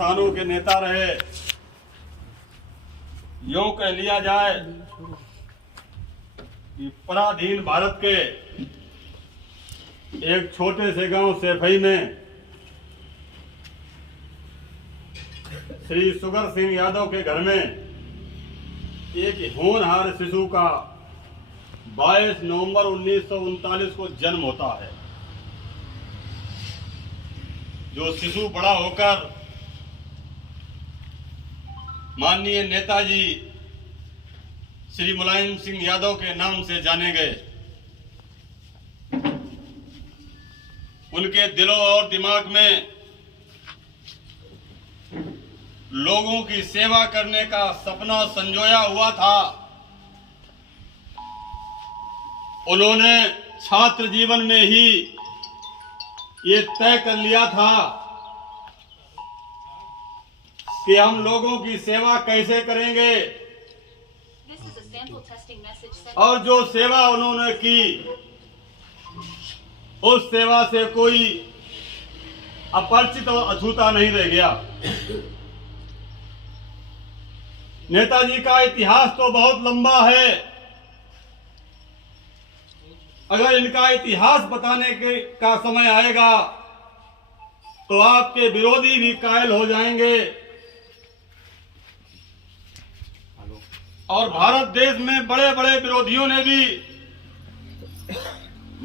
किसानों के नेता रहे। यूं कह लिया जाए कि पराधीन भारत के एक छोटे से गांव सैफई में श्री सुगर सिंह यादव के घर में एक होनहार शिशु का 22 नवंबर 1939 को जन्म होता है। जो शिशु बड़ा होकर माननीय नेताजी श्री मुलायम सिंह यादव के नाम से जाने गए। उनके दिलों और दिमाग में लोगों की सेवा करने का सपना संजोया हुआ था। उन्होंने छात्र जीवन में ही ये तय कर लिया था कि हम लोगों की सेवा कैसे करेंगे, और जो सेवा उन्होंने की उस सेवा से कोई अपरिचित और अछूता नहीं रह गया। नेताजी का इतिहास तो बहुत लंबा है। अगर इनका इतिहास बताने का समय आएगा तो आपके विरोधी भी कायल हो जाएंगे। और भारत देश में बड़े बड़े विरोधियों ने भी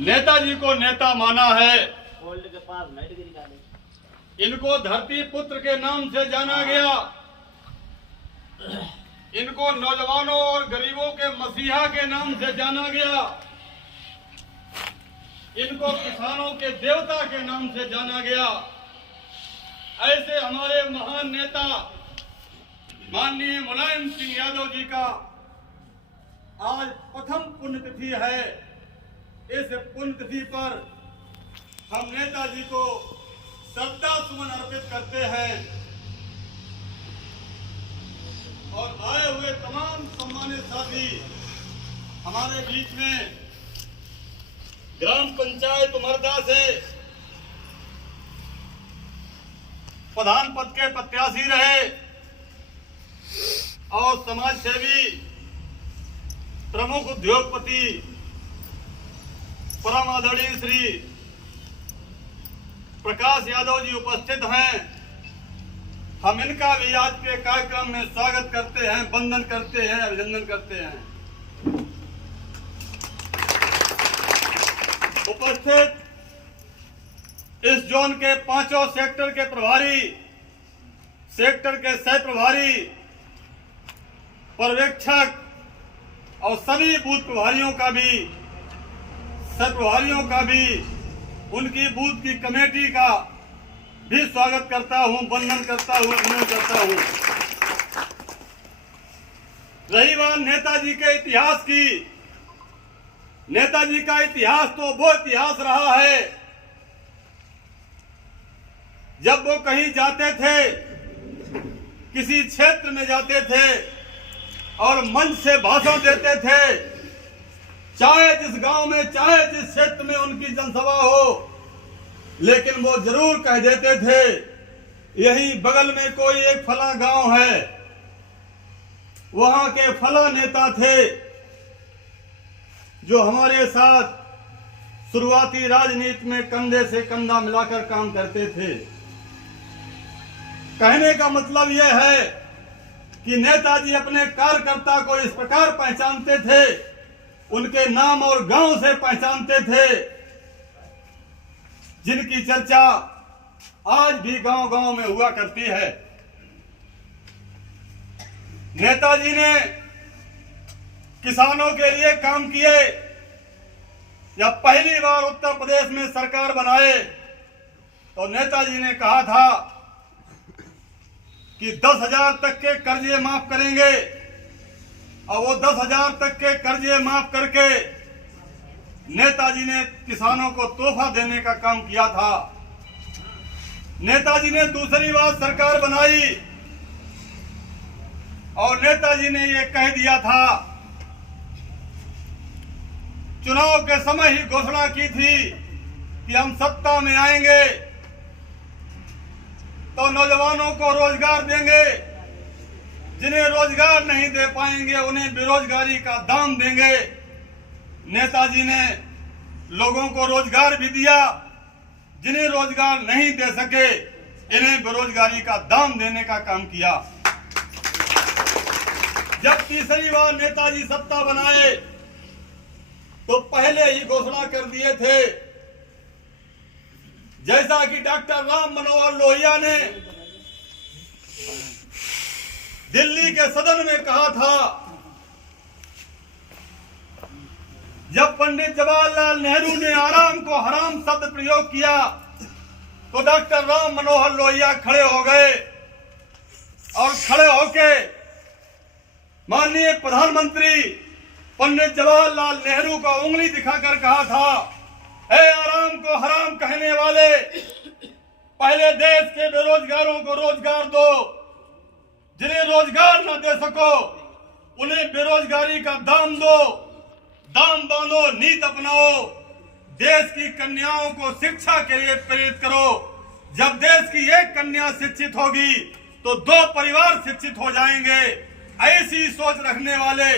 नेताजी को नेता माना है। इनको धरती पुत्र के नाम से जाना गया। इनको नौजवानों और गरीबों के मसीहा के नाम से जाना गया। इनको किसानों के देवता के नाम से जाना गया। ऐसे हमारे महान नेता माननीय मुलायम सिंह यादव जी का आज प्रथम पुण्यतिथि है। इस पुण्यतिथि पर हम नेताजी को श्रद्धा सुमन अर्पित करते हैं और आए हुए तमाम सम्मानित साथी हमारे बीच में ग्राम पंचायत उमरदा से प्रधान पद के प्रत्याशी रहे और समाज सेवी प्रमुख उद्योगपति परम आदरणीय श्री प्रकाश यादव जी उपस्थित हैं। हम इनका भी आज के कार्यक्रम में स्वागत करते हैं, वंदन करते हैं, अभिनंदन करते हैं। उपस्थित इस जोन के पांचों सेक्टर के प्रभारी, सेक्टर के सह प्रभारी, पर्यवेक्षक और सभी बूथ प्रभारियों का भी, सह प्रभारियों का भी, उनकी बूथ की कमेटी का भी स्वागत करता हूं, वंदन करता हूं, अभिनंदन करता हूं। रही बात नेताजी के इतिहास की, नेताजी का इतिहास तो वो इतिहास रहा है जब वो कहीं जाते थे, किसी क्षेत्र में जाते थे और मंच से भाषण देते थे, चाहे जिस गांव में, चाहे जिस क्षेत्र में उनकी जनसभा हो, लेकिन वो जरूर कह देते थे यही बगल में कोई एक फला गांव है, वहां के फला नेता थे जो हमारे साथ शुरुआती राजनीति में कंधे से कंधा मिलाकर काम करते थे। कहने का मतलब यह है कि नेताजी अपने कार्यकर्ता को इस प्रकार पहचानते थे, उनके नाम और गांव से पहचानते थे, जिनकी चर्चा आज भी गांव गांव में हुआ करती है। नेताजी ने किसानों के लिए काम किए। जब पहली बार उत्तर प्रदेश में सरकार बनाए तो नेताजी ने कहा था कि 10,000 तक के कर्जे माफ करेंगे, और वो 10,000 तक के कर्जे माफ करके नेताजी ने किसानों को तोहफा देने का काम किया था। नेताजी ने दूसरी बार सरकार बनाई और नेताजी ने ये कह दिया था, चुनाव के समय ही घोषणा की थी कि हम सत्ता में आएंगे तो नौजवानों को रोजगार देंगे, जिन्हें रोजगार नहीं दे पाएंगे उन्हें बेरोजगारी का दाम देंगे। नेताजी ने लोगों को रोजगार भी दिया, जिन्हें रोजगार नहीं दे सके इन्हें बेरोजगारी का दाम देने का काम किया। जब तीसरी बार नेताजी सत्ता बनाए तो पहले ही घोषणा कर दिए थे, जैसा कि डॉक्टर राम मनोहर लोहिया ने दिल्ली के सदन में कहा था, जब पंडित जवाहरलाल नेहरू ने आराम को हराम शब्द प्रयोग किया तो डॉक्टर राम मनोहर लोहिया खड़े हो गए और खड़े होके माननीय प्रधानमंत्री पंडित जवाहरलाल नेहरू को उंगली दिखाकर कहा था, हे आराम को हराम कहने वाले, पहले देश के बेरोजगारों को रोजगार दो, जिन्हें रोजगार न दे सको उन्हें बेरोजगारी का दाम दो, दाम बांधो, नीति अपनाओ, देश की कन्याओं को शिक्षा के लिए प्रेरित करो। जब देश की एक कन्या शिक्षित होगी तो 2 परिवार शिक्षित हो जाएंगे। ऐसी सोच रखने वाले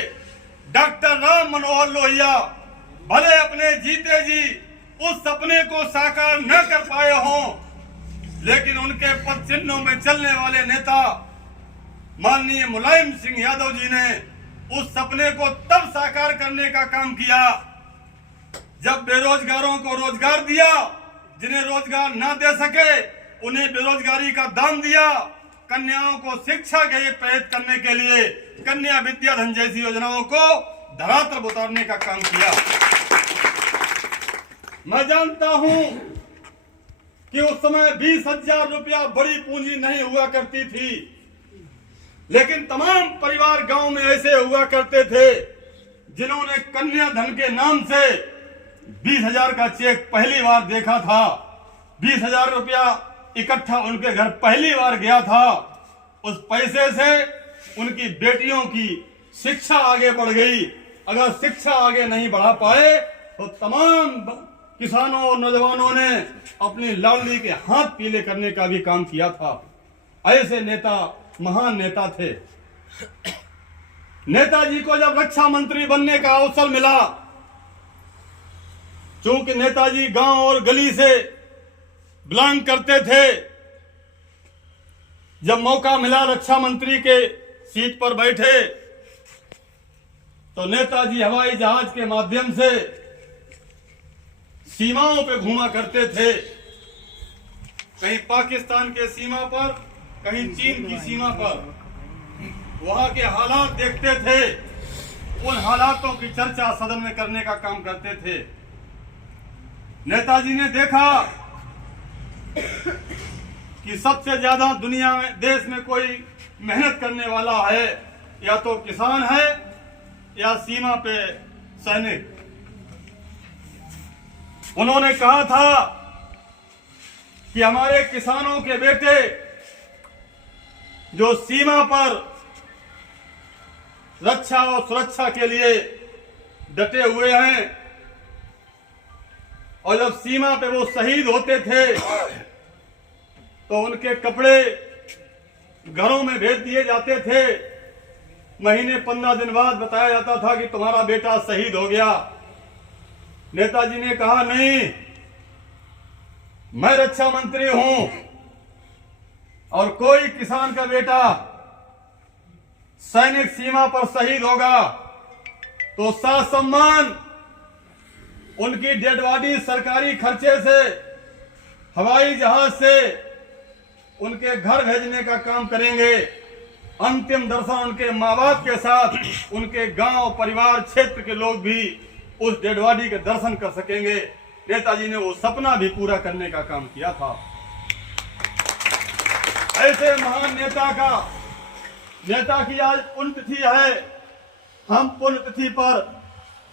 डॉक्टर राम मनोहर लोहिया भले अपने जीते जी उस सपने को साकार न कर पाए हों, लेकिन उनके पद चिन्हों में चलने वाले नेता माननीय मुलायम सिंह यादव जी ने उस सपने को तब साकार करने का काम किया जब बेरोजगारों को रोजगार दिया, जिन्हें रोजगार न दे सके उन्हें बेरोजगारी का दाम दिया, कन्याओं को शिक्षा के लिए प्रेरित करने के लिए कन्या विद्याधन जैसी योजनाओं को धरातल पर उतारने का काम किया। मैं जानता हूं कि उस समय 20,000 रुपया बड़ी पूंजी नहीं हुआ करती थी, लेकिन तमाम परिवार गांव में ऐसे हुआ करते थे जिन्होंने कन्या धन के नाम से 20,000 का चेक पहली बार देखा था। 20,000 रुपया इकट्ठा उनके घर पहली बार गया था। उस पैसे से उनकी बेटियों की शिक्षा आगे बढ़ गई। अगर शिक्षा आगे नहीं बढ़ा पाए तो तमाम किसानों और नौजवानों ने अपनी लाडली के हाथ पीले करने का भी काम किया था। ऐसे नेता महान नेता थे। नेताजी को जब रक्षा मंत्री बनने का अवसर मिला, चूंकि नेताजी गांव और गली से बिलोंग करते थे, जब मौका मिला रक्षा मंत्री के सीट पर बैठे तो नेताजी हवाई जहाज के माध्यम से सीमाओं पे घूमा करते थे, कहीं पाकिस्तान के सीमा पर, कहीं चीन की सीमा पर। वहां के हालात देखते थे, उन हालातों की चर्चा सदन में करने का काम करते थे। नेताजी ने देखा कि सबसे ज्यादा दुनिया में देश में कोई मेहनत करने वाला है या तो किसान है या सीमा पे सैनिक। उन्होंने कहा था कि हमारे किसानों के बेटे जो सीमा पर रक्षा और सुरक्षा के लिए डटे हुए हैं, और जब सीमा पे वो शहीद होते थे तो उनके कपड़े घरों में भेज दिए जाते थे। महीने 15 दिन बाद बताया जाता था कि तुम्हारा बेटा शहीद हो गया। नेताजी ने कहा, नहीं, मैं रक्षा मंत्री हूं और कोई किसान का बेटा सैनिक सीमा पर शहीद होगा तो साथ सम्मान उनकी डेड बॉडी सरकारी खर्चे से हवाई जहाज से उनके घर भेजने का काम करेंगे। अंतिम दर्शन उनके माँ बाप के साथ उनके गांव, परिवार, क्षेत्र के लोग भी उस डेड बॉडी के दर्शन कर सकेंगे। नेताजी ने वो सपना भी पूरा करने का काम किया था। ऐसे महान नेता की आज पुण्यतिथि है। हम पुण्यतिथि पर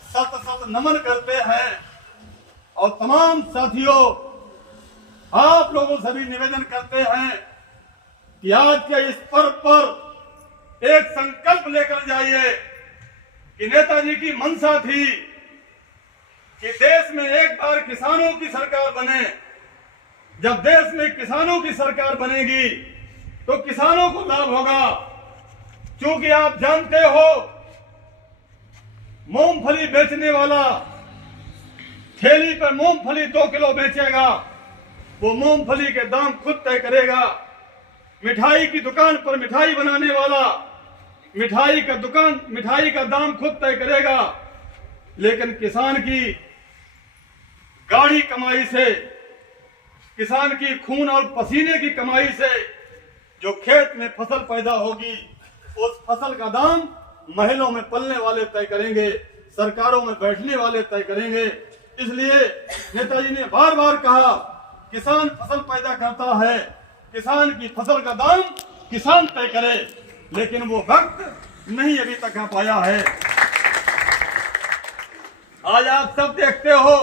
सत सत नमन करते हैं और तमाम साथियों, आप लोगों से भी निवेदन करते हैं कि आज के इस पर्व पर एक संकल्प लेकर जाइए कि नेताजी की मंशा थी कि देश में एक बार किसानों की सरकार बने, जब देश में किसानों की सरकार बनेगी तो किसानों को लाभ होगा। क्योंकि आप जानते हो, मूंगफली बेचने वाला ठेली पर मूंगफली 2 किलो बेचेगा, वो मूंगफली के दाम खुद तय करेगा। मिठाई की दुकान पर मिठाई बनाने वाला मिठाई का दाम खुद तय करेगा। लेकिन किसान की गाढ़ी कमाई से, किसान की खून और पसीने की कमाई से जो खेत में फसल पैदा होगी, उस फसल का दाम महलों में पलने वाले तय करेंगे, सरकारों में बैठने वाले तय करेंगे। इसलिए नेताजी ने बार बार कहा, किसान फसल पैदा करता है, किसान की फसल का दाम किसान तय करे। लेकिन वो वक्त नहीं अभी तक आ पाया है। आज आप सब देखते हो,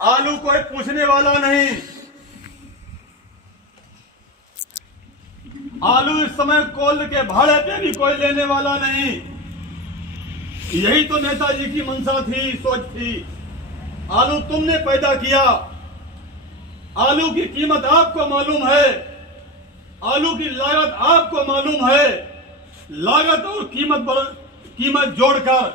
आलू कोई पूछने वाला नहीं। आलू इस समय कोल के भाड़े पे भी कोई लेने वाला नहीं। यही तो नेताजी की मंशा थी, सोच थी। आलू तुमने पैदा किया, आलू की कीमत आपको मालूम है, आलू की लागत आपको मालूम है। लागत और कीमत जोड़कर